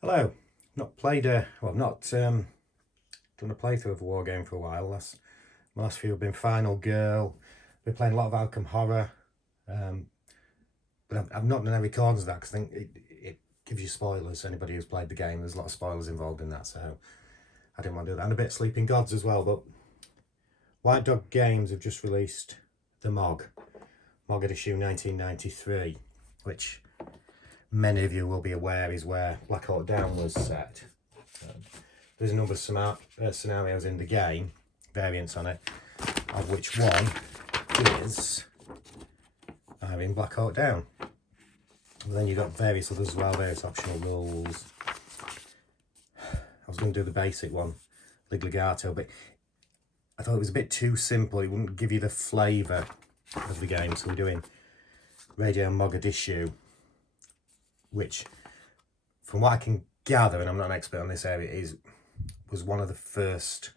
Hello. Not played not done a playthrough of a war game for a while. My last few have been Final Girl. Been playing a lot of Arkham Horror, but I've not done any recordings of that because I think it gives you spoilers. Anybody who's played the game, there's a lot of spoilers involved in that, so I didn't want to do that. And a bit of Sleeping Gods as well. But White Dog Games have just released the MOG, Mogadishu 1993, which many of you will be aware is where Black Hawk Down was set. There's a number of scenarios in the game, variants on it, of which one is in Black Hawk Down. And then you've got various others as well, various optional rules. I was going to do the basic one, Ligligato, but I thought it was a bit too simple. It wouldn't give you the flavour of the game, so we're doing Radio Mogadishu, which, from what I can gather, and I'm not an expert on this area, was one of the first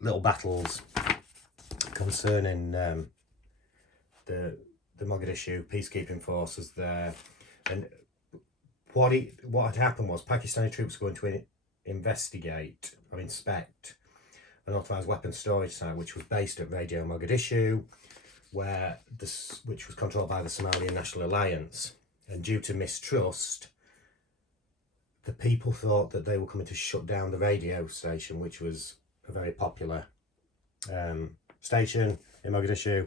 little battles concerning the Mogadishu peacekeeping forces there. And what had happened was Pakistani troops were going to investigate or inspect an authorised weapons storage site, which was based at Radio Mogadishu, which was controlled by the Somalian National Alliance. And due to mistrust, the people thought that they were coming to shut down the radio station, which was a very popular station in Mogadishu,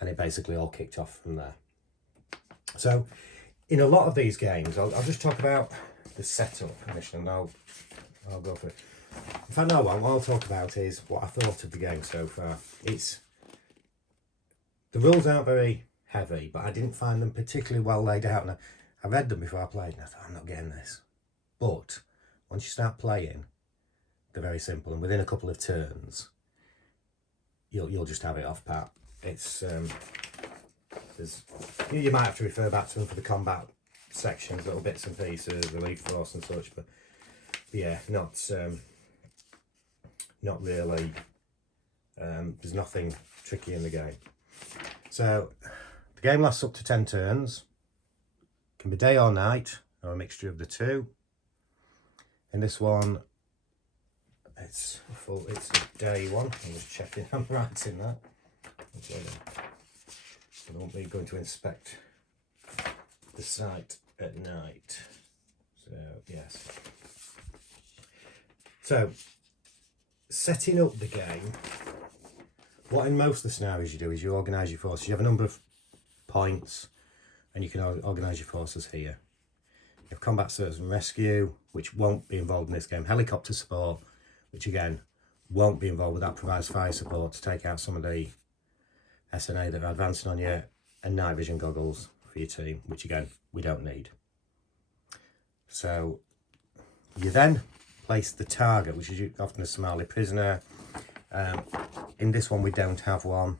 and it basically all kicked off from there. So in a lot of these games, I'll just talk about the setup initially, and I'll go for it. In fact, no, what I'll talk about is what I thought of the game so far. The rules aren't very heavy, but I didn't find them particularly well laid out. And I read them before I played, and I thought, I'm not getting this. But once you start playing, they're very simple, and within a couple of turns, you'll just have it off pat. It's you might have to refer back to them for the combat sections, little bits and pieces, relief force and such, but yeah, not really. There's nothing tricky in the game. So the game lasts up to 10 turns. Can be day or night, or a mixture of the two. In this one, it's a day one. I'm just checking I'm right in that. I won't be going to inspect the site at night. So yes. So setting up the game, what in most of the scenarios you do is you organise your forces. You have a number of points, and you can organise your forces here. You have combat search and rescue, which won't be involved in this game. Helicopter support, which again won't be involved, but that provides fire support to take out some of the SNA that are advancing on you, and night vision goggles for your team, which again we don't need. So you then place the target, which is often a Somali prisoner. In this one we don't have one.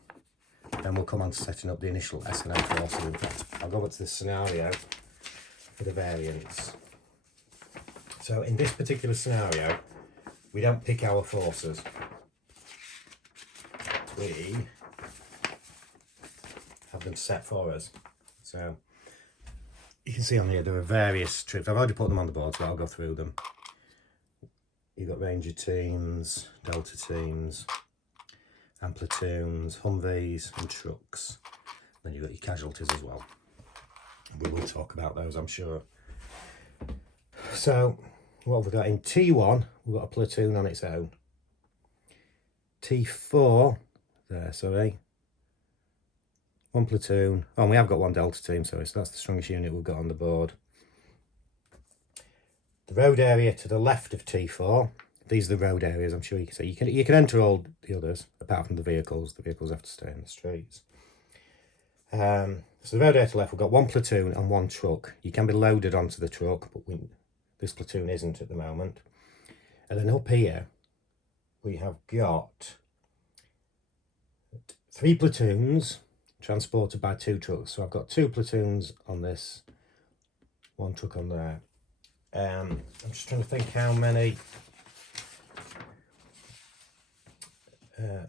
Then we'll come on to setting up the initial SNA forces. In fact, I'll go back to this scenario for the variants. So in this particular scenario, we don't pick our forces. We have them set for us. So you can see on here there are various troops. I've already put them on the board, so I'll go through them. You've got Ranger teams, Delta teams, and platoons, Humvees and trucks. Then you've got your casualties as well. We will talk about those, I'm sure. So what have we got? In T1, we've got a platoon on its own. T4, one platoon. Oh, and we have got one Delta team, so that's the strongest unit we've got on the board. The road area to the left of T4, these are the road areas, I'm sure you can see. You can enter all the others, apart from the vehicles. The vehicles have to stay in the streets. So the road area to the left, we've got one platoon and one truck. You can be loaded onto the truck, but this platoon isn't at the moment. And then up here, we have got 3 platoons transported by 2 trucks. So I've got 2 platoons on this, 1 truck on there. I'm just trying to think how many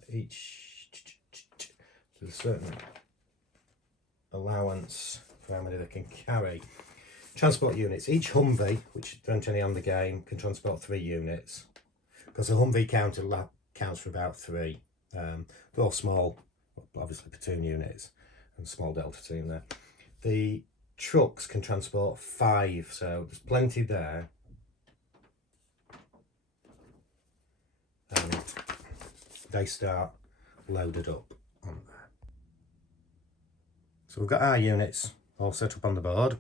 each. There's a certain allowance for how many they can carry. Transport units. Each Humvee, which don't any on the game, can transport 3 units. Because the Humvee counts for about 3. They're all small, obviously platoon units, and small delta team there. The trucks can transport 5, so there's plenty there. And they start loaded up on there. So we've got our units all set up on the board.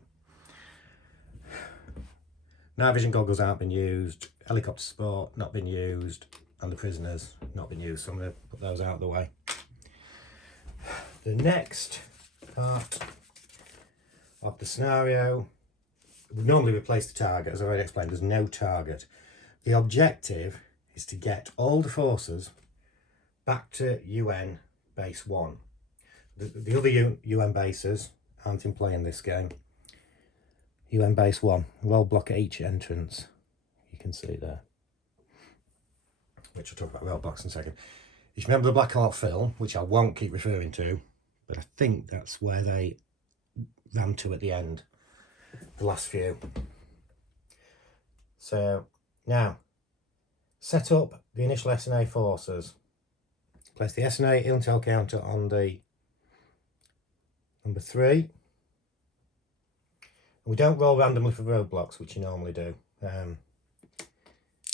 Night vision goggles aren't been used, helicopter support not been used, and the prisoners not been used, so I'm going to put those out of the way. The next part of the scenario would normally replace the target. As I've already explained, there's no target. The objective is to get all the forces back to UN base 1. The other UN bases aren't in play in this game. UN base 1, roll block at each entrance, you can see there, which I'll talk about roadblocks in a second. You remember the Black Hawk film, which I won't keep referring to, but I think that's where they ran to at the end, the last few. So now, set up the initial SNA forces. Place the SNA intel counter on the number 3. We don't roll randomly for roadblocks, which you normally do.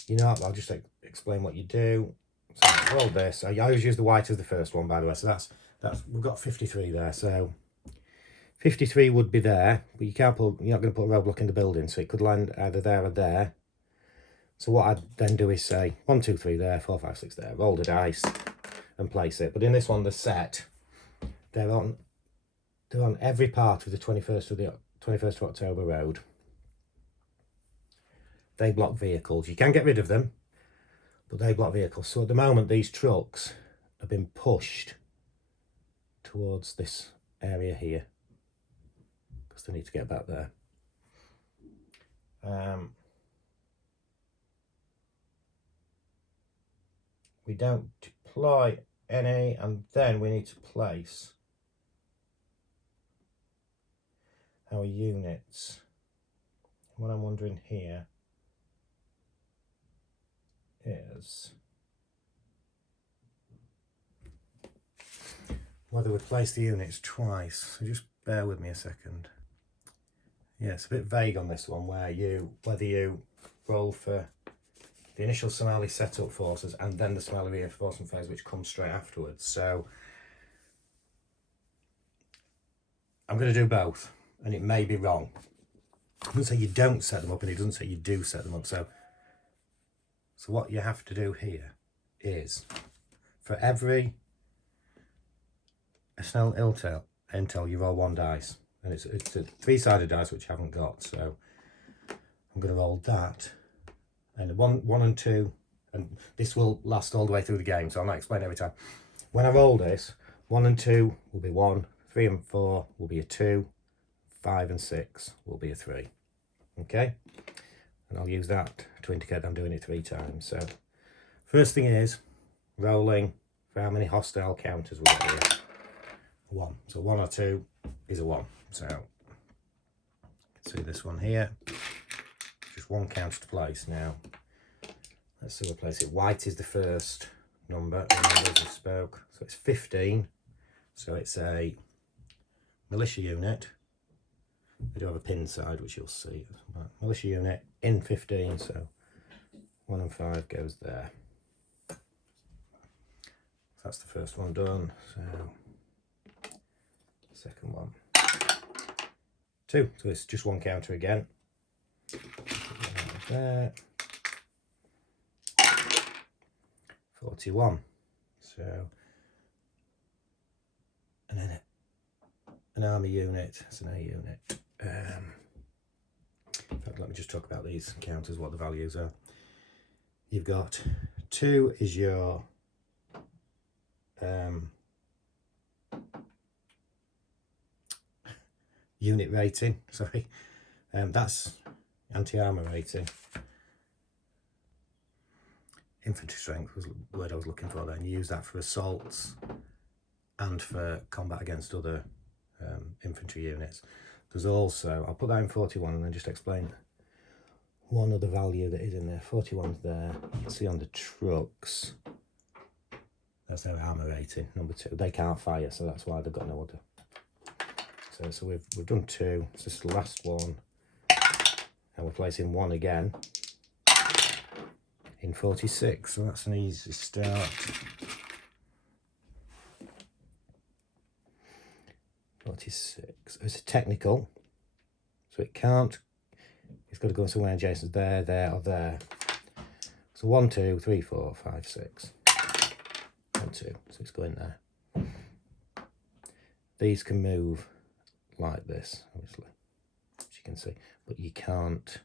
You know, I'll just explain what you do. So roll this. I always use the white as the first one, by the way. So that's we've got 53 there. So 53 would be there, but you can't pull. You're not going to put a roadblock in the building, so it could land either there or there. So what I'd then do is say 1, 2, 3 there, 4, 5, 6 there. Roll the dice and place it. But in this one, the set, they're on every part of the 21st of October road. They block vehicles. You can get rid of them, but they block vehicles. So at the moment, these trucks have been pushed towards this area here because they need to get back there. We don't deploy any, and then we need to place our units. What I'm wondering here is whether we place the units twice. So just bear with me a second. Yeah, it's a bit vague on this one, whether you roll for the initial Somali setup forces and then the Somali reinforcement phase, which comes straight afterwards. So I'm going to do both, and it may be wrong. It doesn't say you don't set them up, and it doesn't say you do set them up. So what you have to do here is, for every SNL intel, you roll 1 dice, and it's a 3-sided dice, which I haven't got. So I'm going to roll that, and 1 and 2, and this will last all the way through the game, so I'll not explain every time. When I roll this, 1 and 2 will be 1, 3 and 4 will be a 2, 5 and 6 will be a 3. Okay, and I'll use that to indicate I'm doing it 3 times. So first thing is rolling for how many hostile counters we got here. 1. So 1 or 2 is a 1. So you can see this one here. Just 1 counter to place. Now let's see what place it. White is the first number. Remember as we spoke. So it's 15. So it's a militia unit. We do have a pin side, which you'll see. Militia unit in 15. So 1 and 5 goes there. So that's the first one done. So second one. 2. So it's just 1 counter again. There. 41. So, and then an army unit, it's an A unit. In fact, let me just talk about these counters, what the values are. You've got 2 is your unit rating, sorry. That's anti-armour rating. Infantry strength was the word I was looking for there, and you use that for assaults and for combat against other infantry units. There's also, I'll put that in 41 and then just explain one other value that is in there. 41's there. You can see on the trucks, that's their armour rating, number 2. They can't fire, so that's why they've got no other. So we've done 2. So this is the last one. And we're placing 1 again in 46. So that's an easy start. 46. It's a technical, so it can't. It's got to go somewhere adjacent. There, or there. So 1, 2, 3, 4, 5, 6. 1, 2. So it's going there. These can move like this, obviously, as you can see, but you can't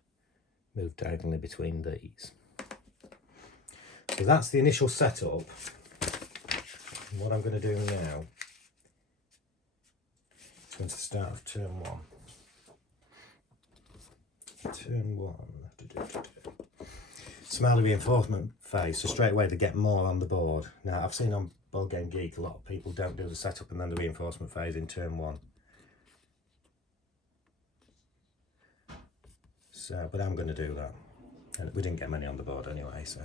move diagonally between these. So that's the initial setup. And what I'm going to do now is going to start of turn 1. Turn 1. Smiley reinforcement phase, so straight away they get more on the board. Now I've seen on Board Game Geek a lot of people don't do the setup and then the reinforcement phase in turn 1. So, but I'm going to do that. And we didn't get many on the board anyway, so.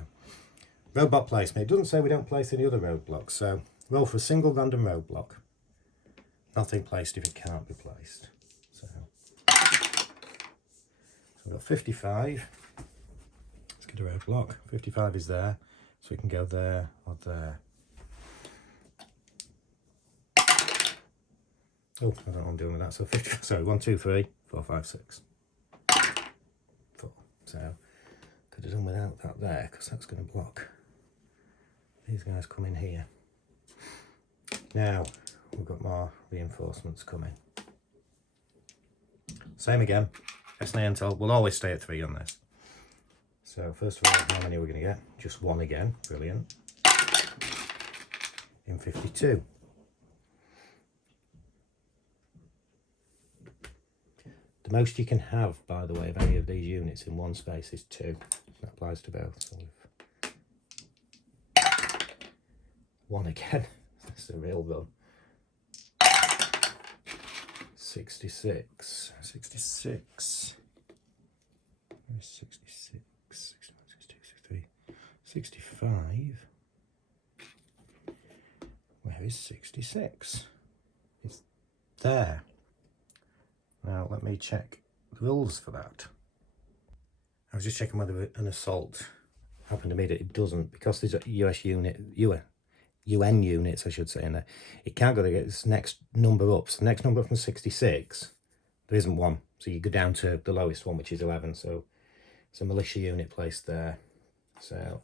Roadblock placement. It doesn't say we don't place any other roadblocks, so roll for a single random roadblock. Nothing placed if it can't be placed. So we've got 55. Let's get a roadblock. 55 is there, so we can go there or there. Oh, I don't know what I'm doing with that. So 50, sorry, 1, 2, 3, 4, 5, 6. 4. So could have done without that there because that's going to block. These guys come in here. Now we've got more reinforcements coming. Same again. SNA we'll always stay at 3 on this. So first of all, how many are we going to get? Just 1 again. Brilliant. In 52. The most you can have, by the way, of any of these units in one space is 2. That applies to both. So we've 1 again. That's a real run. 66. 66. Where's 66? 61, 62, 63. 65. Where is 66? It's there. Now let me check the rules for that. I was just checking whether an assault happened to me. That it doesn't, because there's a UN units, I should say, in there. It can't go to its next number up. So the next number up from 66, there isn't one. So you go down to the lowest one, which is 11. So it's a militia unit placed there. So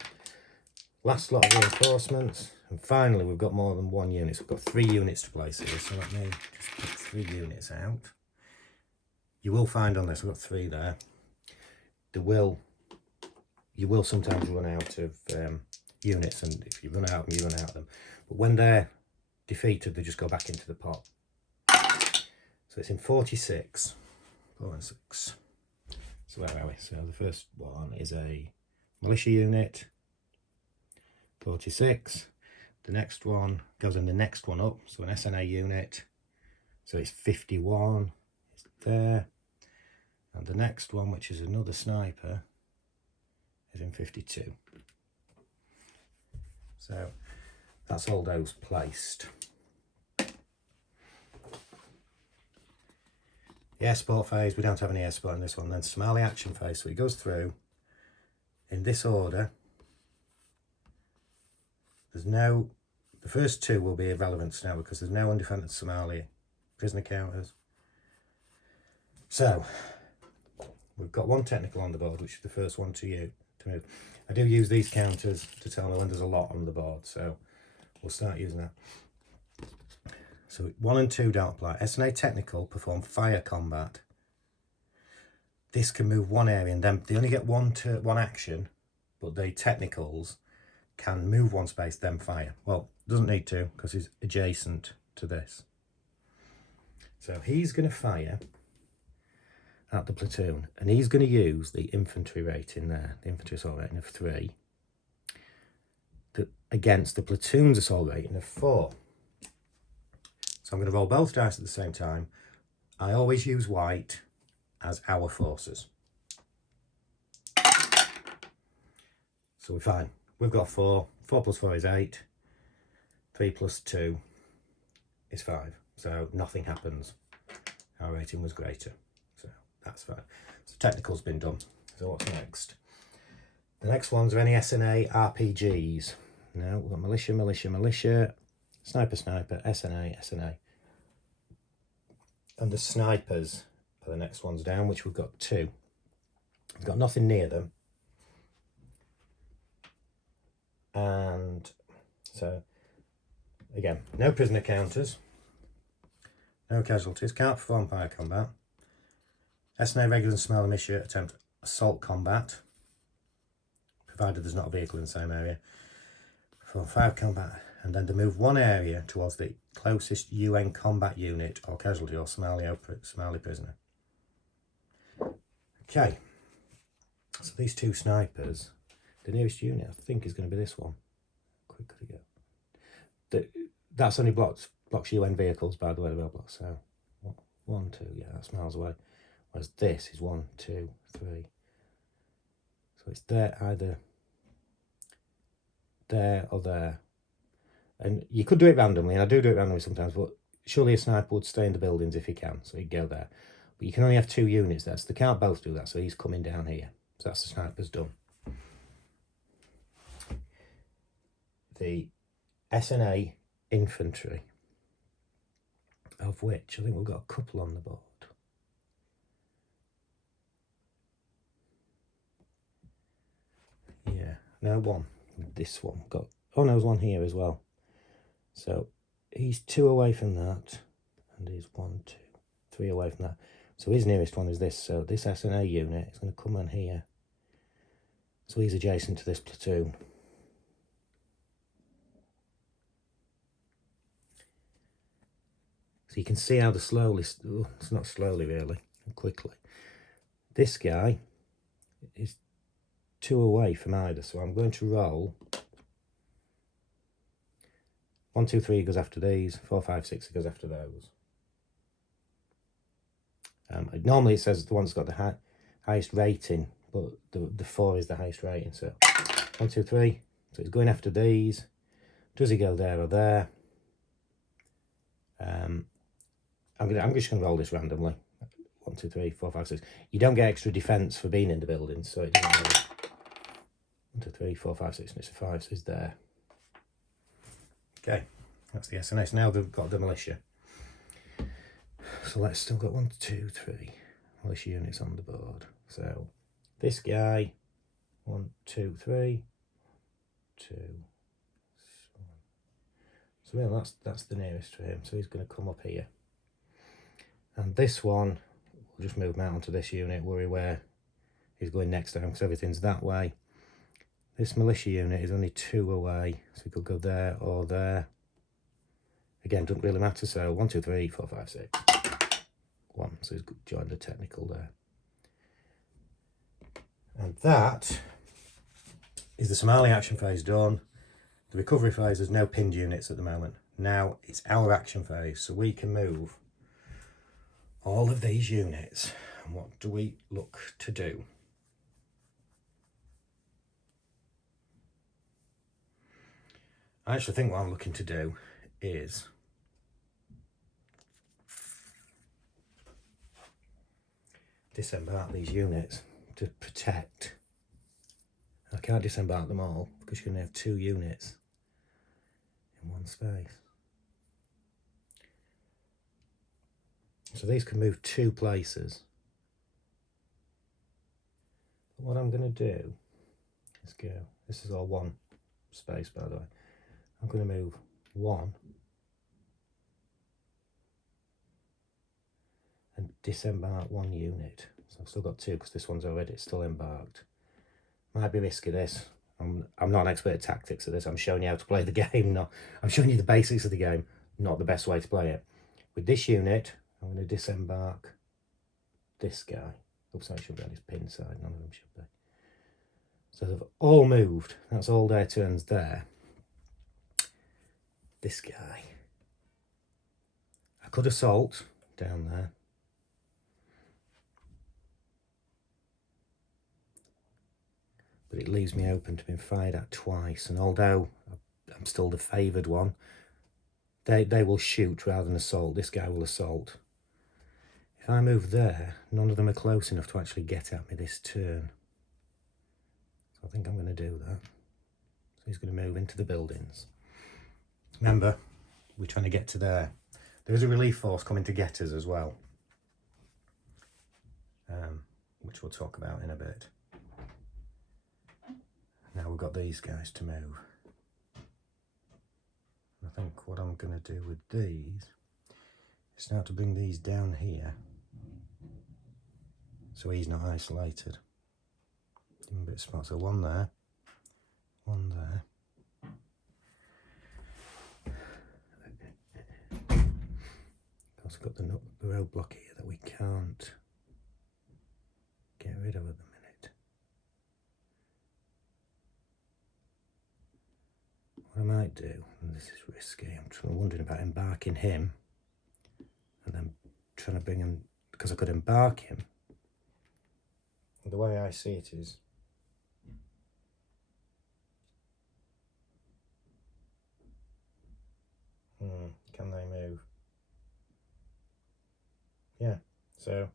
last lot of reinforcements. And finally, we've got more than 1 unit. So we've got 3 units to place here. So let me just put 3 units out. You will find on this, we've got 3 there. You will sometimes run out of units, and if you run out of them, you run out of them. But when they're defeated, they just go back into the pot. So it's in 46. 4 and 6. So where are we? So the first one is a militia unit. 46. The next one goes in the next one up. So an SNA unit. So it's 51. It's there. And the next one, which is another sniper, is in 52. So that's all those placed. The air support phase, we don't have any air support in this one. Then Somali action phase, so it goes through in this order. There's no, the first 2 will be irrelevant now because there's no undefended Somali prisoner counters. So we've got 1 technical on the board, which is the first one to move. I do use these counters to tell me when there's a lot on the board, so we'll start using that. So 1 and 2 don't apply. SNA technical perform fire combat. This can move 1 area, and then they only get one action, but the technicals can move 1 space, then fire. Well, doesn't need to because he's adjacent to this. So he's going to fire at the platoon, and he's going to use the infantry rating there, the infantry assault rating of 3, against the platoon's assault rating of 4. So I'm going to roll both dice at the same time. I always use white as our forces. So we're fine. We've got 4. 4 plus 4 is 8. 3 plus 2 is 5. So nothing happens. Our rating was greater. So that's fine. So technical's been done. So what's next? The next ones are any SNA RPGs. No, we've got militia, militia, militia, sniper, sniper, SNA, SNA. And the snipers are the next ones down, which we've got 2. We've got nothing near them. And so, again, no prisoner counters, no casualties, can't perform fire combat. SNA regular and small militia attempt assault combat, provided there's not a vehicle in the same area. Perform fire combat, and then they move 1 area towards the closest UN combat unit or casualty or Somali prisoner. Okay, so these 2 snipers, the nearest unit I think is going to be this one. Quickly go. That's only blocks UN vehicles, by the way, the rail blocks. So 1, 2, yeah, that's miles away. Whereas this is 1, 2, 3. So it's there, either there or there. And you could do it randomly, and I do it randomly sometimes, but surely a sniper would stay in the buildings if he can, so he'd go there. But you can only have 2 units there, so they can't both do that, so he's coming down here. So that's the sniper's done. The SNA infantry, of which I think we've got a couple on the board. Yeah, no, 1. This one got, oh no, there's 1 here as well. So he's 2 away from that, and he's 1, 2, 3 away from that. So his nearest one is this. So this SNA unit is going to come on here. So he's adjacent to this platoon. So you can see how the slowly, oh, it's not slowly really, quickly. This guy is 2 away from either, so I'm going to roll 1, 2, 3 goes after these, 4, 5, 6 goes after those. Normally it says the one's got the highest rating, but the 4 is the highest rating. So 1, 2, 3. So it's going after these. Does he go there or there? I'm just going to roll this randomly. 1, 2, 3, 4, 5, 6. You don't get extra defence for being in the building, so it doesn't really. 1, 2, 3, 4, 5, 6, and it's a 5, so it's there. Okay, that's the SNA. Now they've got the militia. So let's still got 1, 2, 3 militia units on the board. So this guy, 1, 2, 3, 2. So yeah, that's the nearest to him. So he's going to come up here. And this one, we'll just move him out onto this unit, worry where he's going next to him because everything's that way. This militia unit is only 2 away, so we could go there or there. Again, doesn't really matter, so 1, 2, 3, 4, 5, 6. 1, so he's joined the technical there. And that is the Somali action phase done. The recovery phase, there's no pinned units at the moment. Now it's our action phase, so we can move all of these units. And what do we look to do? I actually think what I'm looking to do is disembark these units to protect. I can't disembark them all because you can only have 2 units in one space. So these can move 2 places. But what I'm going to do is go, this is all 1 space by the way, I'm going to move 1 and disembark 1 unit. So I've still got 2 because this one's already still embarked. Might be risky this. I'm not an expert at tactics at this. I'm showing you how to play the game. I'm showing you the basics of the game, not the best way to play it. With this unit, I'm going to disembark this guy. Looks like it should be on his pin side. None of them should be. So they've all moved. That's all their turns there. This guy. I could assault down there. but it leaves me open to being fired at twice. And although I'm still the favoured one, they will shoot rather than assault. This guy will assault. If I move there, none of them are close enough to actually get at me this turn. So I think I'm going to do that. So he's going to move into the buildings. Remember, we're trying to get to there. There is a relief force coming to get us as well, which we'll talk about in a bit. Now we've got these guys to move. I think what I'm going to do with these is now to bring these down here so he's not isolated. Give him a bit of spot. So one there, one there. I've got the roadblock here that we can't get rid of at the minute. What I might do, and this is risky, I'm wondering about embarking him and then trying to bring him, because I could embark him. The way I see it is, can they move? Yeah, so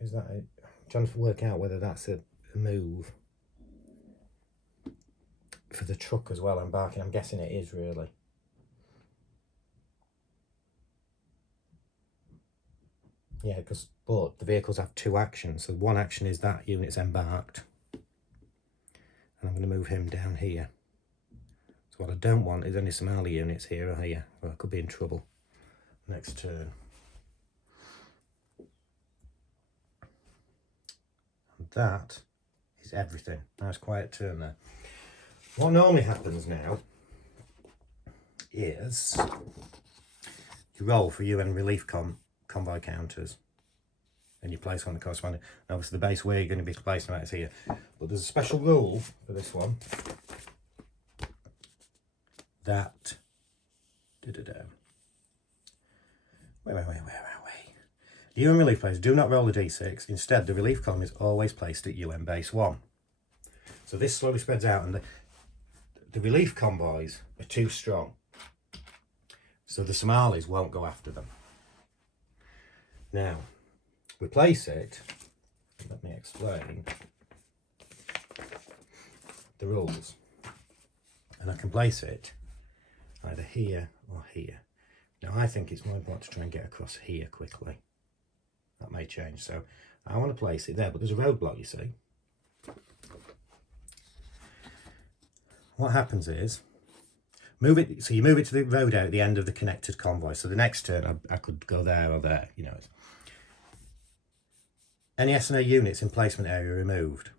is that I'm trying to work out whether that's a move for the truck as well, embarking. I'm guessing it is really. Yeah, but the vehicles have two actions. So one action is that unit's embarked, and I'm going to move him down here. So what I don't want is any Somali units here or here, or I could be in trouble next turn. And that is everything. Nice quiet turn there. What normally happens now is you roll for UN relief convoy counters and you place on the corresponding. Obviously the base where you're going to be placing that is here, but there's a special rule for this one that wait. The UN relief players do not roll the d6. Instead, the relief column is always placed at UN base 1. So this slowly spreads out, and the relief convoys are too strong, so the Somalis won't go after them. Now, we place it, let me explain the rules, and I can place it either here or here. Now I think it's more important to try and get across here quickly. That may change, so I want to place it there, but there's a roadblock, you see. What happens is, move it, so you move it to the road out at the end of the connected convoy, so the next turn I could go there or there, you know. Any SNA units in placement area removed.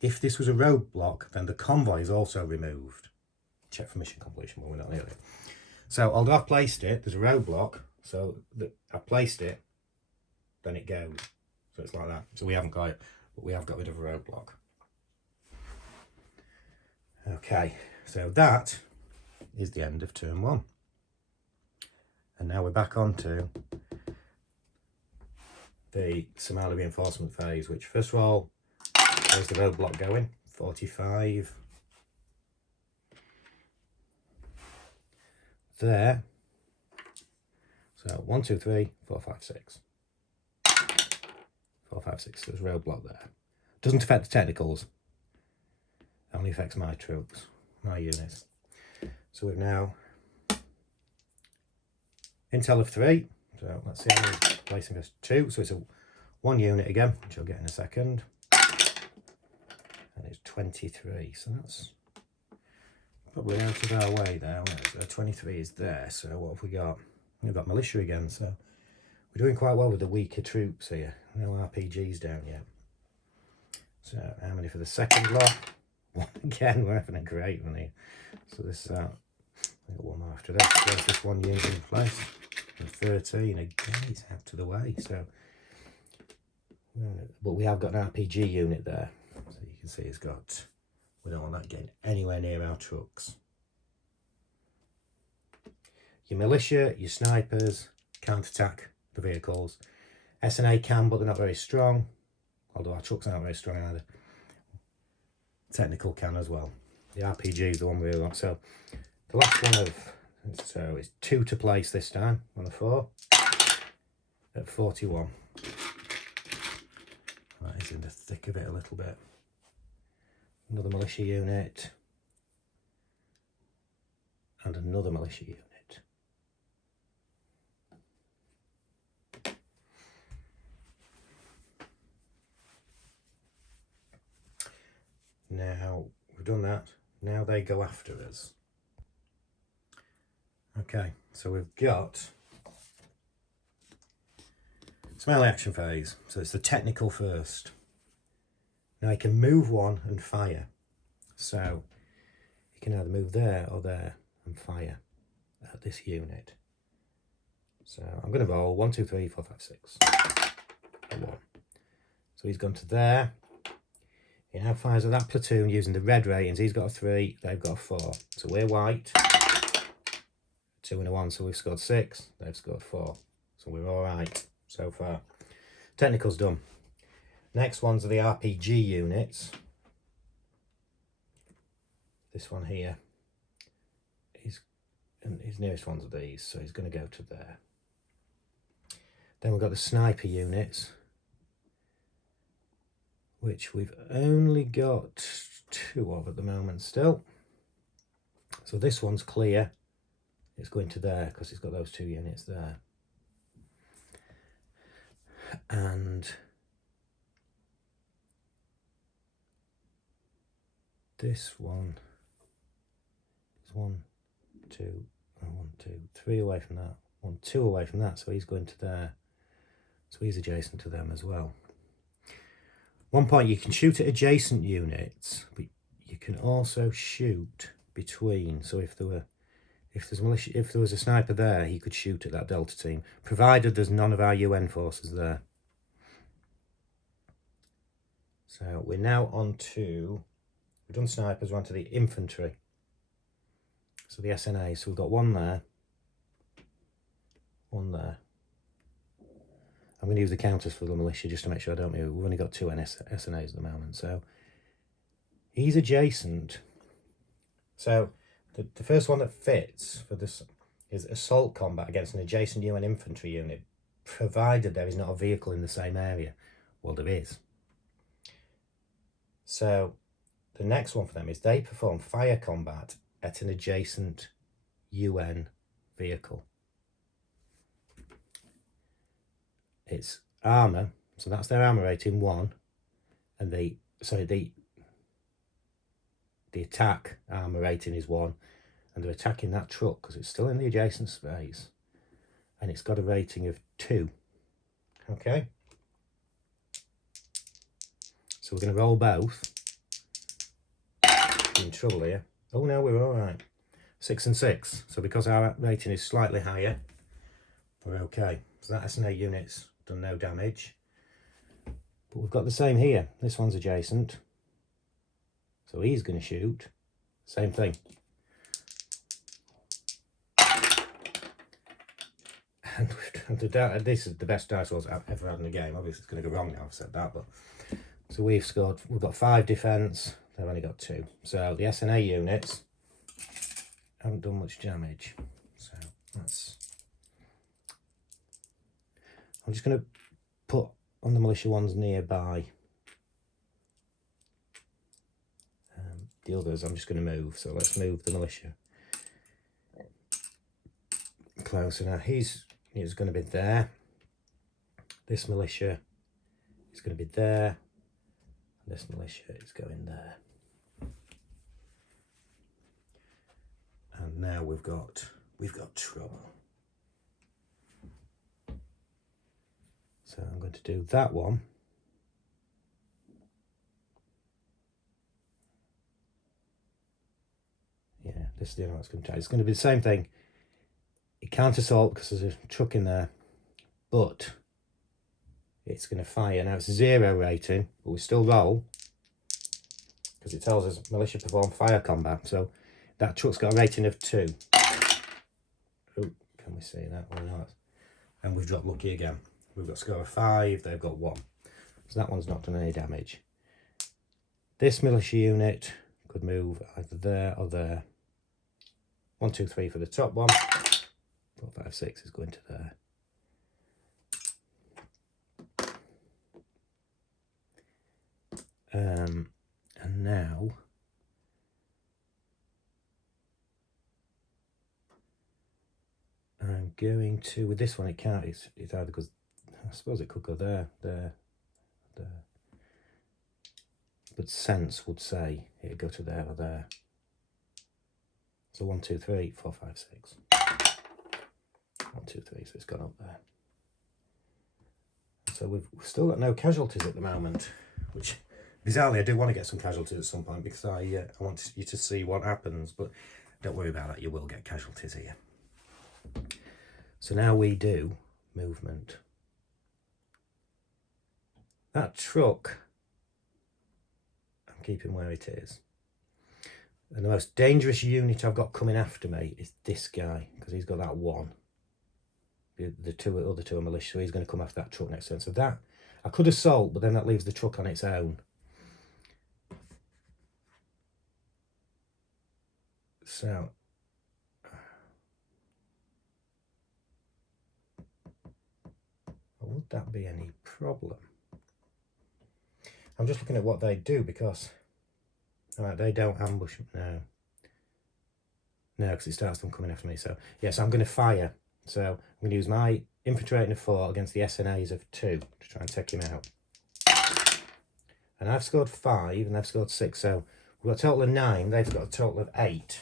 If this was a roadblock, then the convoy is also removed. Check for mission completion when we're not near it. So although I've placed it, there's a roadblock, so I've placed it, then it goes. So it's like that. So we haven't got it, but we have got rid of a roadblock. Okay, so that is the end of turn 1. And now we're back onto the Somali reinforcement phase, which first of all, there's the roadblock going, 45. There. So 1, 2, 3, 4, 5, 6. 4, 5, 6. There's a roadblock there. Doesn't affect the technicals. Only affects my troops, my units. So we've now intel of 3. So let's see how many placing us 2. So it's a 1 unit again, which I'll get in a second. And it's 23. So that's probably out of our way there. So 23 is there. So what have we got? We've got militia again. So we're doing quite well with the weaker troops here. No RPGs down yet. So how many for the second lot? One again. We're having a great one here. So this I've got one more after that. There's this 1 unit in place. And 13 again. It's out of the way. So, but we have got an RPG unit there. So you can see it's got. We don't want that getting anywhere near our trucks. Your militia, your snipers can't attack the vehicles. SNA can, but they're not very strong. although our trucks aren't very strong either. Technical can as well. The RPG is the one we really want. So the last one of, so it's 2 to place this time on a 4 at 41. That is in the thick of it a little bit. Another militia unit. And another militia unit. Now we've done that. Now they go after us. Okay, so we've got melee action phase. So it's the technical first. Now he can move one and fire. So he can either move there or there and fire at this unit. So I'm going to roll 1, 2, 3, 4, 5, 6. A 1. So he's gone to there. He now fires at that platoon using the red ratings. He's got a 3, they've got a 4. So we're white. 2 and a 1, so we've scored 6. They've scored 4. So we're all right so far. Technical's done. Next ones are the RPG units. This one here. His nearest ones are these, so he's going to go to there. Then we've got the sniper units, which we've only got 2 of at the moment still. So this one's clear. It's going to there because it's got those 2 units there. And this one is 1, 2, 1, 2, 3 away from that. 1, 2 away from that, so he's going to there. So he's adjacent to them as well. One point, you can shoot at adjacent units, but you can also shoot between. So if there was a sniper there, he could shoot at that Delta team, provided there's none of our UN forces there. So we're now on to, we've done snipers, we're on to the infantry. So the SNA, so we've got 1 there, 1 there. I'm going to use the counters for the militia just to make sure I don't move. We've only got 2 SNAs at the moment, so he's adjacent. So the first one that fits for this is assault combat against an adjacent UN infantry unit, provided there is not a vehicle in the same area. Well, there is. So the next one for them is they perform fire combat at an adjacent UN vehicle. It's armour, so that's their armour rating 1, and the attack armour rating is 1, and they're attacking that truck because it's still in the adjacent space, and it's got a rating of 2. Okay, so we're going to roll both. We're in trouble here. Oh no, we're all right. 6 and 6. So because our rating is slightly higher, we're okay. So that SNA unit's done no damage. But we've got the same here. This one's adjacent. So he's going to shoot. Same thing. And this is the best dice rolls I've ever had in a game. Obviously it's going to go wrong now, I've said that. But so we've got 5 defence. They've only got 2. So the SNA units haven't done much damage. So that's... I'm just going to put on the militia ones nearby. The others I'm just going to move. So let's move the militia closer. Now he's going to be there. This militia is going to be there. This militia is going there. And now we've got trouble. So I'm going to do that one. Yeah, this is the only one that's going to try. It's going to be the same thing. It can't assault because there's a truck in there, but it's going to fire. Now it's a 0 rating, but we still roll because it tells us militia perform fire combat. So that truck's got a rating of 2. Oh, can we see that or not? And we've dropped lucky again. We've got a score of 5, they've got 1. So that one's not done any damage. This militia unit could move either there or there. 1, 2, 3 for the top one. 4, 5, 6 is going to there. And now I'm going to, with this one it can't, it's either because, I suppose it could go there, there, there. But sense would say it'd go to there or there. So 1, 2, 3, 4, 5, 6. 1, 2, 3, so it's gone up there. So we've still got no casualties at the moment, which bizarrely I do want to get some casualties at some point because I want you to see what happens, but don't worry about that, you will get casualties here. So now we do movement. That truck, I'm keeping where it is. And the most dangerous unit I've got coming after me is this guy, because he's got that 1. The other two are militia, so he's going to come after that truck next turn. So that, I could assault, but then that leaves the truck on its own. So, would that be any problem? I'm just looking at what they do because, alright, they don't ambush, no, because it starts them coming after me. So, yes, I'm going to fire. So, I'm going to use my infantry rating of 4 against the SNAs of 2 to try and take him out. And I've scored 5 and they've scored 6, so we've got a total of 9, they've got a total of 8.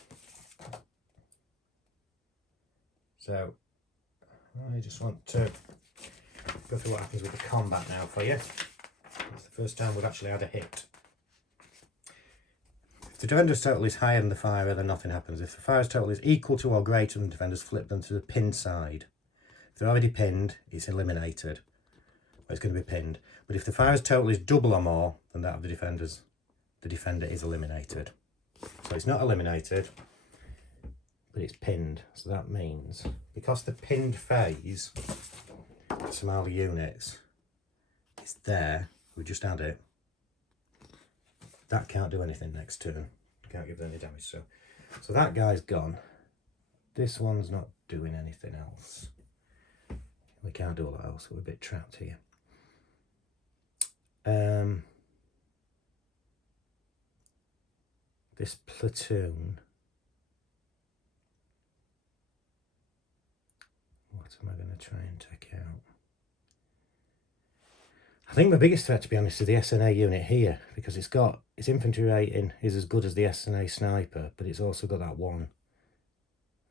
So, I just want to go through what happens with the combat now for you. It's the first time we've actually had a hit. If the defender's total is higher than the firer, then nothing happens. If the firer's total is equal to or greater than the defender's, flip them to the pinned side. If they're already pinned, it's eliminated. Well, it's going to be pinned. But if the firer's total is double or more than that of the defender's, the defender is eliminated. So it's not eliminated, but it's pinned. So that means, because the pinned phase, Somali units, is there, we just add it, that can't do anything next turn. Can't give them any damage. So that guy's gone. This one's not doing anything else. We can't do all that else, so we're a bit trapped here. This platoon, what am I going to try and take out? I think the biggest threat, to be honest, is the SNA unit here, because it's got, its infantry rating is as good as the SNA sniper, but it's also got that 1.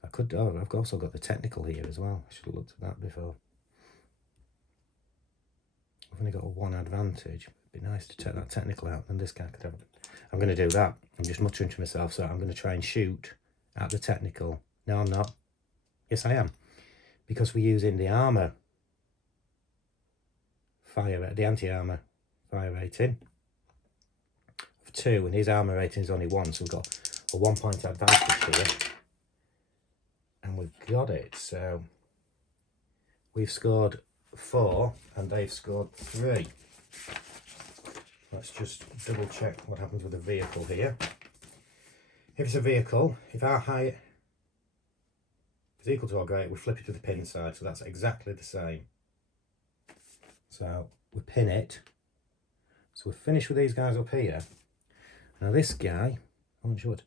I've also got the technical here as well. I should have looked at that before. I've only got a 1 advantage. It'd be nice to take that technical out, and this guy could have it. I'm going to do that. I'm just muttering to myself, so I'm going to try and shoot at the technical. No, I'm not. Yes, I am. Because we're using the armour fire, the anti-armour fire rating of 2, and his armour rating is only 1, so we've got a 1 point advantage here. And we've got it, so we've scored 4 and they've scored 3. Let's just double check what happens with the vehicle here. If it's a vehicle, if our height is equal to or greater, we flip it to the pin side, so that's exactly the same. So we pin it. So we're finished with these guys up here. Now this guy, I'm sure,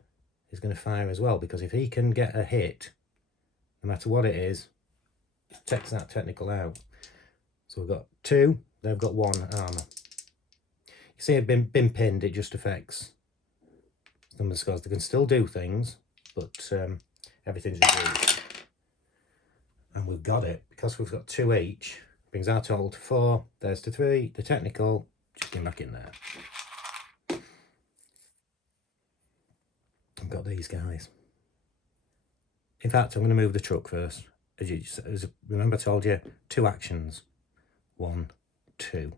is going to fire as well, because if he can get a hit, no matter what it is, it takes that technical out. So we've got 2, they've got 1 armour. You see it been pinned, it just affects some of the scores. They can still do things, but everything's reduced. And we've got it, because we've got 2 each, brings our total to 4, there's to 3, the technical, just get back in there. I've got these guys. In fact, I'm going to move the truck first. Remember I told you, 2 actions. 1, 2.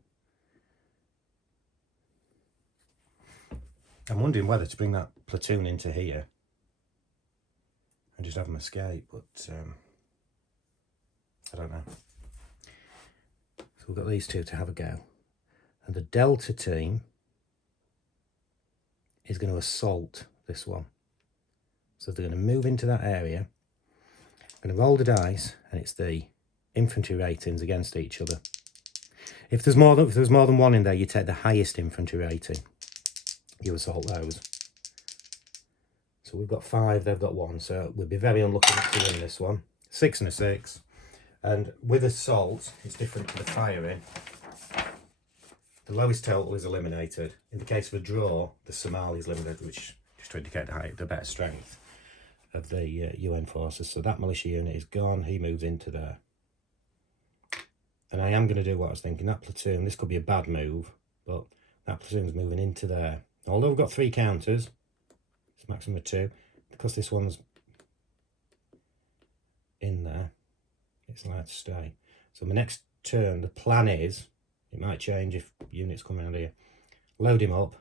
I'm wondering whether to bring that platoon into here and just have them escape, but I don't know. So we've got these 2 to have a go. And the Delta team is going to assault this one. So they're going to move into that area. I'm going to roll the dice, and it's the infantry ratings against each other. If there's more than one in there, you take the highest infantry rating. You assault those. So we've got 5, they've got 1, so we'd be very unlucky not to win this one. 6 and a 6. And with assault, it's different to the firing. The lowest total is eliminated. In the case of a draw, the Somali is eliminated, which just to indicate the better strength of the UN forces. So that militia unit is gone. He moves into there. And I am going to do what I was thinking. That platoon, this could be a bad move, but that platoon's moving into there. Although we've got 3 counters, it's maximum of 2. Because this one's in there, it's allowed to stay. So my next turn, the plan is, it might change if units come around here, load him up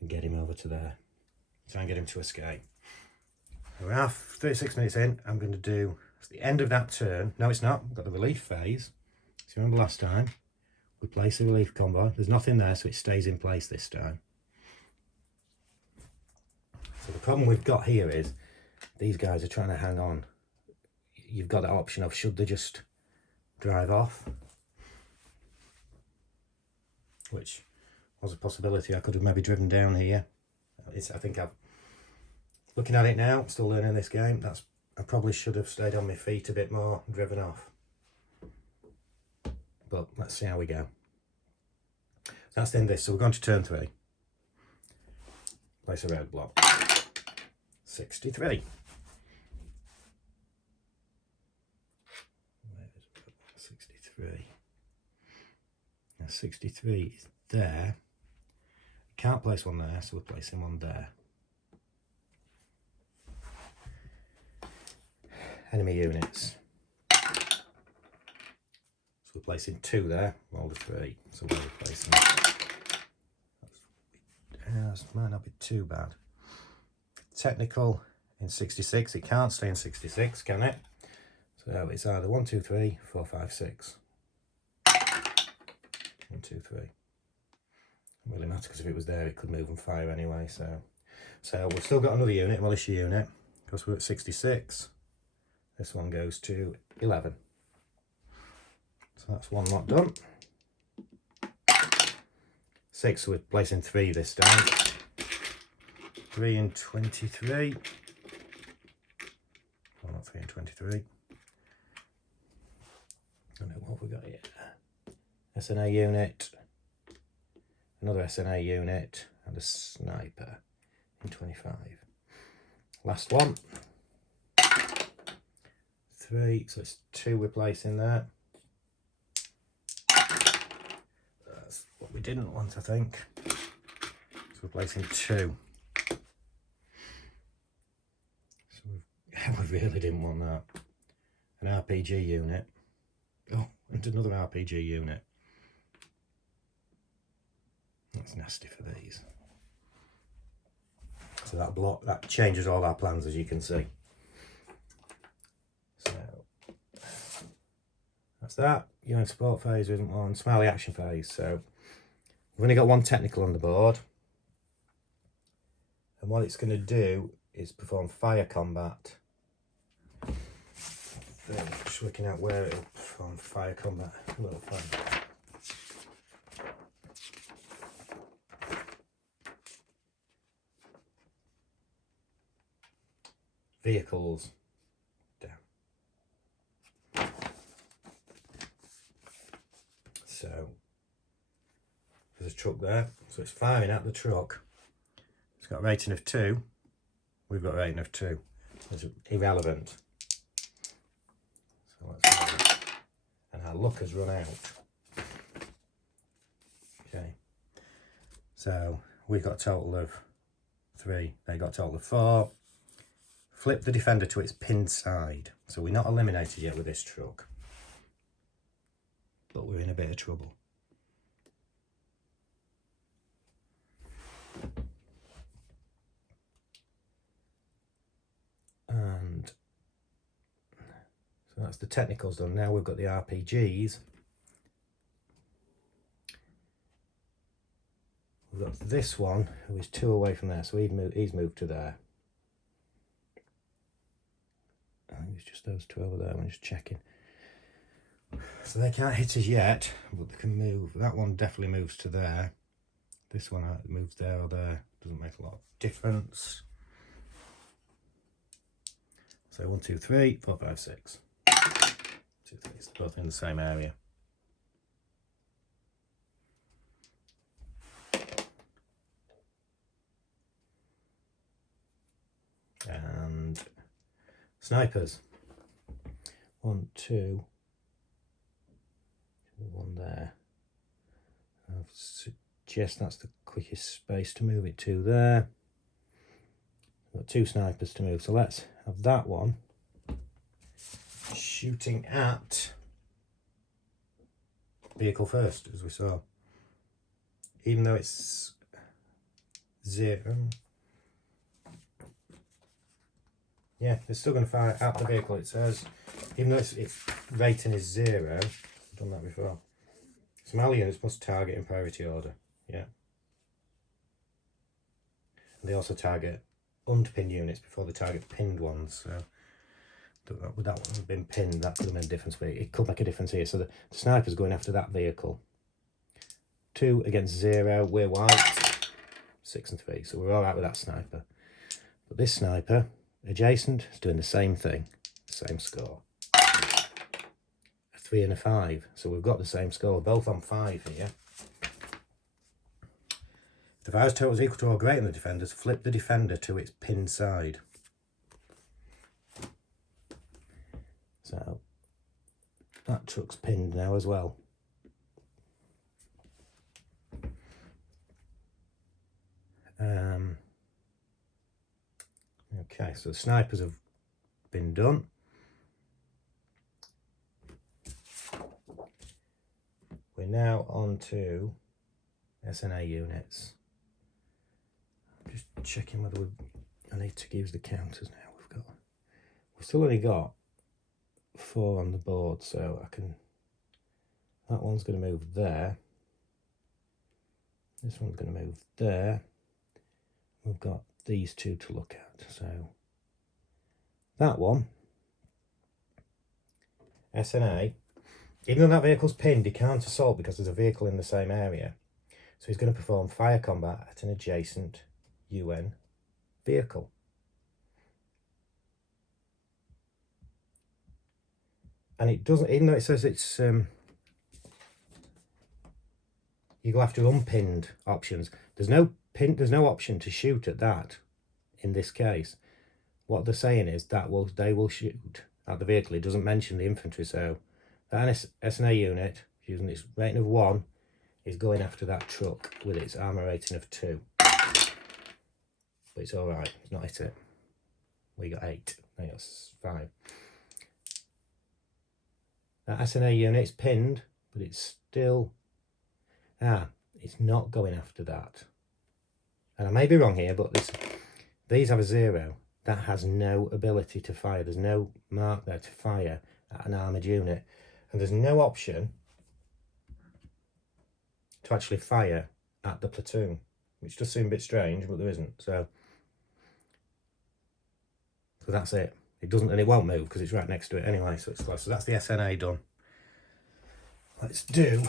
and get him over to there. Try and get him to escape. We're half 36 minutes in. I'm going to do, it's the end of that turn. No, it's not. We've got the relief phase. So remember last time, we place the relief convoy. There's nothing there, so it stays in place this time. So the problem we've got here is these guys are trying to hang on. You've got that option of should they just drive off, which was a possibility. I could have maybe driven down here. I think I've, looking at it now, still learning this game, I probably should have stayed on my feet a bit more and driven off. But let's see how we go. So that's the end of this. So we're going to turn 3. Place a roadblock. 63. 63. Now 63 is there. Can't place one there, so we're placing one there. Enemy units. So we're placing 2 there. Roll the 3. So we're replacing. That might not be too bad. Technical in 66. It can't stay in 66, can it? So it's either 1, 2, 3, 4, 5, 6. 1, 2, 3. It really matter because if it was there, it could move and fire anyway. So we've still got another unit, militia unit, because we're at 66. This one goes to 11. So that's one lot done. 6, so we're placing 3 this time. 3 and 23. Oh, not 3 and 23. I don't know what we got here. SNA unit, another SNA unit, and a sniper in 25. Last one. 3, so it's 2 we're placing there. That's what we didn't want, I think. So we're placing 2. So we really didn't want that. An RPG unit. Oh, and another RPG unit. That's nasty for these. So that block, that changes all our plans, as you can see. So that's that. UN support phase isn't one. Smiley action phase. So we've only got 1 technical on the board. And what it's going to do is perform fire combat. Just working out where it'll perform fire combat. A little fun. Vehicles down. So there's a truck there, so it's firing at the truck. It's got a rating of 2. We've got a rating of 2. It's irrelevant. So let's go. And our luck has run out. Okay. So we've got a total of 3. They got a total of 4. Flip the defender to its pinned side. So we're not eliminated yet with this truck. But we're in a bit of trouble. And so that's the technicals done. Now we've got the RPGs. We've got this one who is 2 away from there, so he's moved to there. I think it's just those 2 over there. I'm just checking. So they can't hit us yet, but they can move. That one definitely moves to there. This one moves there or there. Doesn't make a lot of difference. So 1, 2, 3, 4, 5, 6. 2, 3. It's both in the same area. And snipers. 1, 2. 1 there. I suggest that's the quickest space to move it to there. We've got 2 snipers to move, so let's have that one shooting at vehicle first, as we saw. Even though it's 0. Yeah, it's still going to fire at the vehicle, it says. Even though its rating is 0. I've done that before. Somali units must target in priority order. Yeah. And they also target unpinned units before they target pinned ones. So would that one have been pinned? That could have made a difference, but it could make a difference here. So the sniper's going after that vehicle. 2 against 0. We're white. 6 and 3. So we're all right with that sniper. But this sniper, adjacent, is doing the same thing. Same score. 3 and a 5, so we've got the same score, both on 5 here. If the fire's total is equal to or greater than the defender's, flip the defender to its pinned side. So that truck's pinned now as well. Okay, so the snipers have been done. We're now on to SNA units. I'm just checking whether I need to use the counters now. We've still only got 4 on the board, so that one's going to move there. This one's going to move there. We've got these 2 to look at. So that one, SNA, even though that vehicle's pinned, he can't assault because there's a vehicle in the same area. So he's going to perform fire combat at an adjacent UN vehicle. And it doesn't, even though it says it's, you go after unpinned options. There's no option to shoot at that in this case. What they're saying is that they will shoot at the vehicle. It doesn't mention the infantry, so that SNA unit, using its rating of 1, is going after that truck with its armour rating of 2. But it's alright, it's not hit it. We got 8, I got 5. That SNA unit is pinned, but it's still... it's not going after that. And I may be wrong here, but these have a 0. That has no ability to fire. There's no mark there to fire at an armoured unit. And there's no option to actually fire at the platoon, which does seem a bit strange, but there isn't. So that's it. It doesn't, and it won't move because it's right next to it anyway, so it's close. So that's the SNA done. Let's do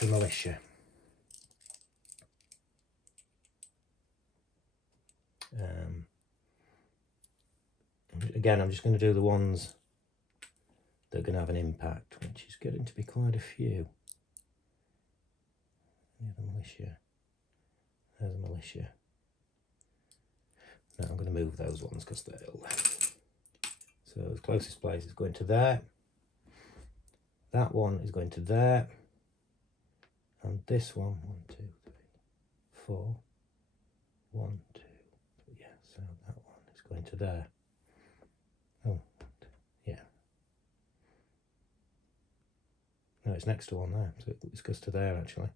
the militia. Again, I'm just going to do the ones that are going to have an impact, which is getting to be quite a few. The militia. There's a militia. Now I'm going to move those ones because they'll... So the closest place is going to there. That one is going to there. And this one, 1, 2, 3, 4. 1, 2, 3. Yeah, so that one is going to there. Oh, yeah. No, it's next to one there. So it goes to there actually.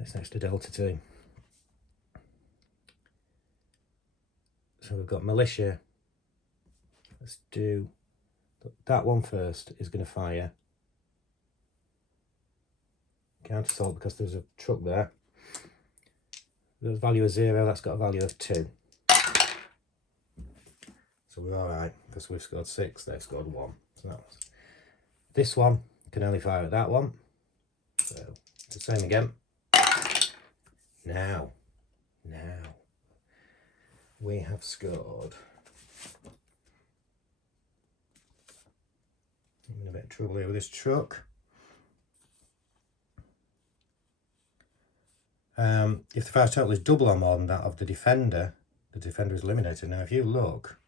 It's next to Delta 2. So we've got militia. Let's do that one first. Is going to fire. Counter assault because there's a truck there. the value of 0, that's got a value of 2. So we're alright, because we've scored 6, they've scored 1. So that was... This one can only fire at that one. So the same again. Now we have scored. I'm in a bit of trouble here with this truck. If the fire total is double or more than that of the defender is eliminated. Now if you look,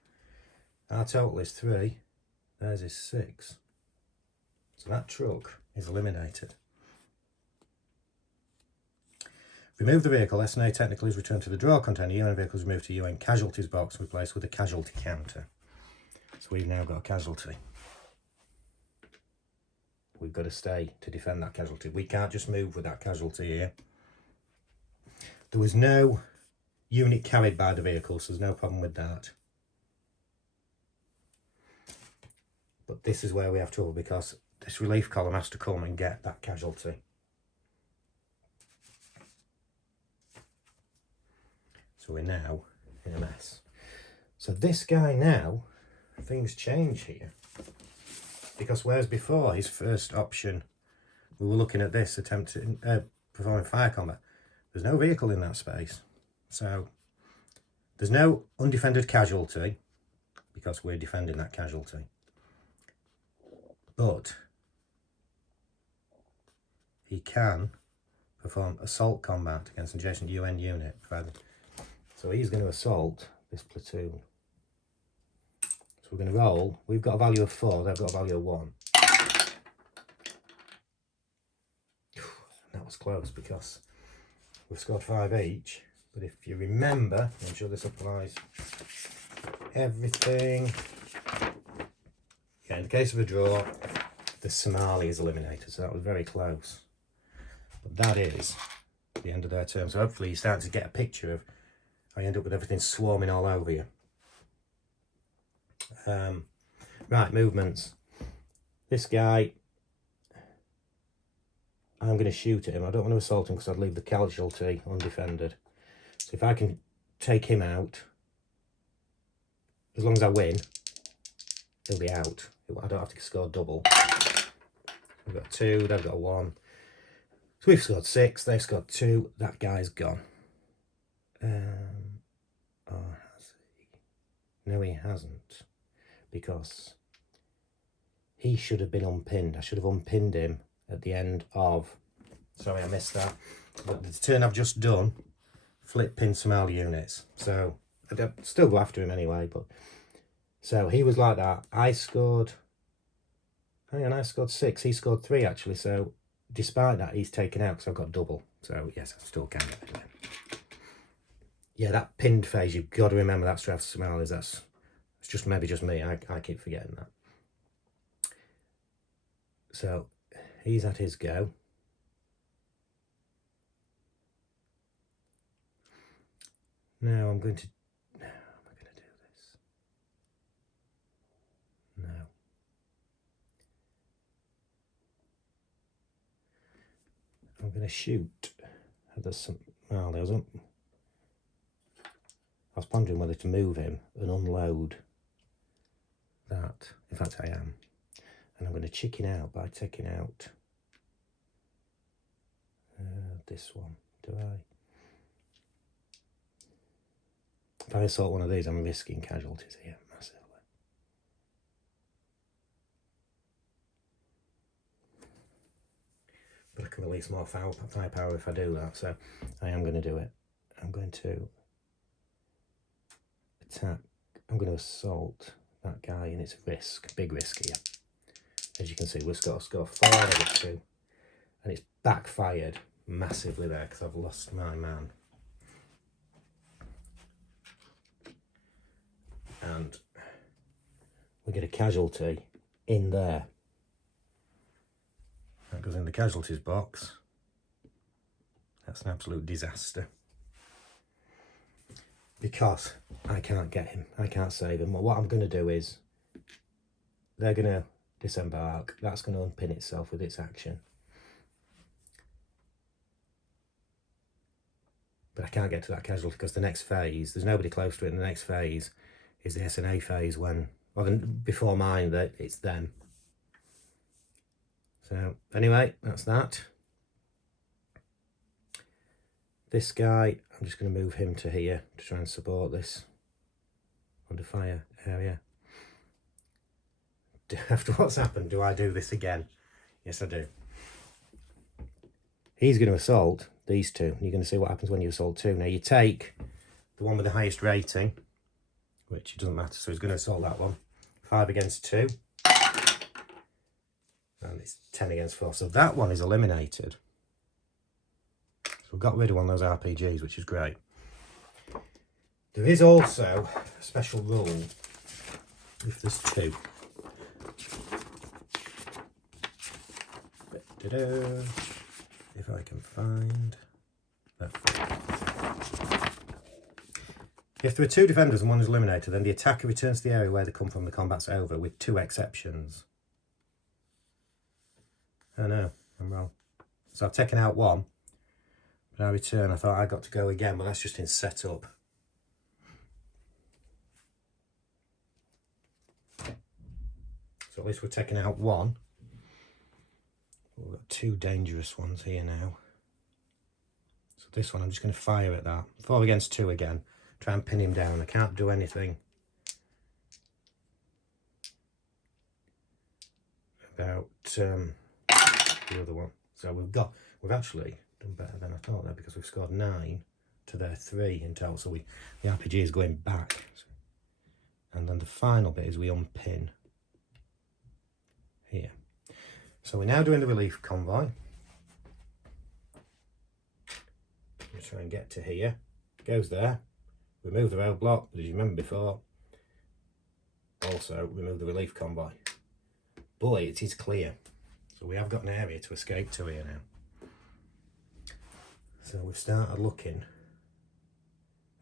our total is 3, theirs is 6. So that truck is eliminated. Remove the vehicle. SNA technically is returned to the draw container. UN vehicle is moved to UN casualties box and replaced with a casualty counter. So we've now got a casualty. We've got to stay to defend that casualty. We can't just move with that casualty here. There was no unit carried by the vehicle, so there's no problem with that. But this is where we have trouble, because this relief column has to come and get that casualty. So we're now in a mess. So this guy now, things change here. Because whereas before his first option, we were looking at this, attempting performing fire combat. There's no vehicle in that space. So there's no undefended casualty, because we're defending that casualty. But he can perform assault combat against an adjacent UN unit. So he's going to assault this platoon. So we're going to roll. We've got a value of 4, they've got a value of 1. That was close, because we've scored 5 each. But if you remember, I'm sure this applies everything. Yeah, in the case of a draw, the Somali is eliminated, so that was very close. But that is the end of their term. So hopefully you start to get a picture of how you end up with everything swarming all over you. Right, movements. This guy, I'm going to shoot at him. I don't want to assault him because I'd leave the casualty undefended. So if I can take him out, as long as I win, he'll be out. I don't have to score double. We've got 2, they've got 1. So we've scored 6, they've scored 2, that guy's gone. Or has he? No, he hasn't. Because he should have been unpinned. I should have unpinned him at the end of... Sorry, I missed that. But the turn I've just done, flip pin Somali units. So I'd still go after him anyway, but... So he was like that. I scored... Hang on, I scored 6. He scored 3, actually. So despite that, he's taken out because I've got double. So yes, I still can get him. Yeah, that pinned phase, you've got to remember that strength of Somalis. It's just maybe just me. I keep forgetting that. So he's at his go. Now I'm going to... How am I going to do this? No. I'm going to shoot at the Somali. I was pondering whether to move him and unload that. In fact, I am. And I'm going to chicken out by taking out this one. Do I? If I assault one of these, I'm risking casualties here massively. But I can release more firepower if I do that, so I am going to do it. I'm going to attack. I'm going to assault that guy, and it's a risk, big risk here. As you can see, we've got to score 4 out of 2, and it's backfired massively there because I've lost my man. And we get a casualty in there. That goes in the casualties box. That's an absolute disaster. Because I can't get him. I can't save him. Well, what I'm going to do is, they're going to disembark. That's going to unpin itself with its action. but I can't get to that casualty because the next phase, there's nobody close to it, and the next phase is the SNA phase when, well, before mine, that it's them. So anyway, that's that. This guy, I'm just going to move him to here to try and support this under fire area. After what's happened, do I do this again? Yes, I do. He's going to assault these two. You're going to see what happens when you assault two. Now you take the one with the highest rating, which it doesn't matter, so he's going to assault that one. 5 against 2. And it's 10 against 4. So that one is eliminated. So we've got rid of one of those RPGs, which is great. There is also a special rule if there's 2. If I can find that. If there are 2 defenders and one is eliminated, then the attacker returns to the area where they come from. The combat's over, with 2 exceptions. Oh no, I'm wrong. So I've taken out one, but I return. I thought I got to go again, but that's just in setup. So at least we're taking out one. We've got 2 dangerous ones here now. So this one, I'm just going to fire at that. 4 against 2 again. Try and pin him down. I can't do anything about the other one. So we've actually done better than I thought there, because we've scored 9 to their 3 in total. So the RPG is going back. And then the final bit is we unpin here. So we're now doing the relief convoy. Let's try and get to here. Goes there. Remove the roadblock, but as you remember before, also remove the relief convoy. But it is clear. So we have got an area to escape to here now. So we've started looking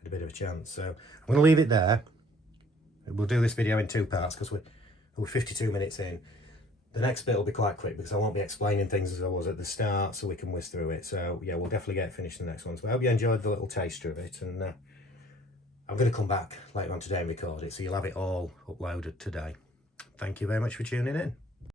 at a bit of a chance. So I'm going to leave it there. We'll do this video in 2 parts because we're 52 minutes in. The next bit will be quite quick because I won't be explaining things as I was at the start, so we can whiz through it. So yeah, we'll definitely get it finished in the next one. So I hope you enjoyed the little taster of it, and I'm going to come back later on today and record it, so you'll have it all uploaded today. Thank you very much for tuning in.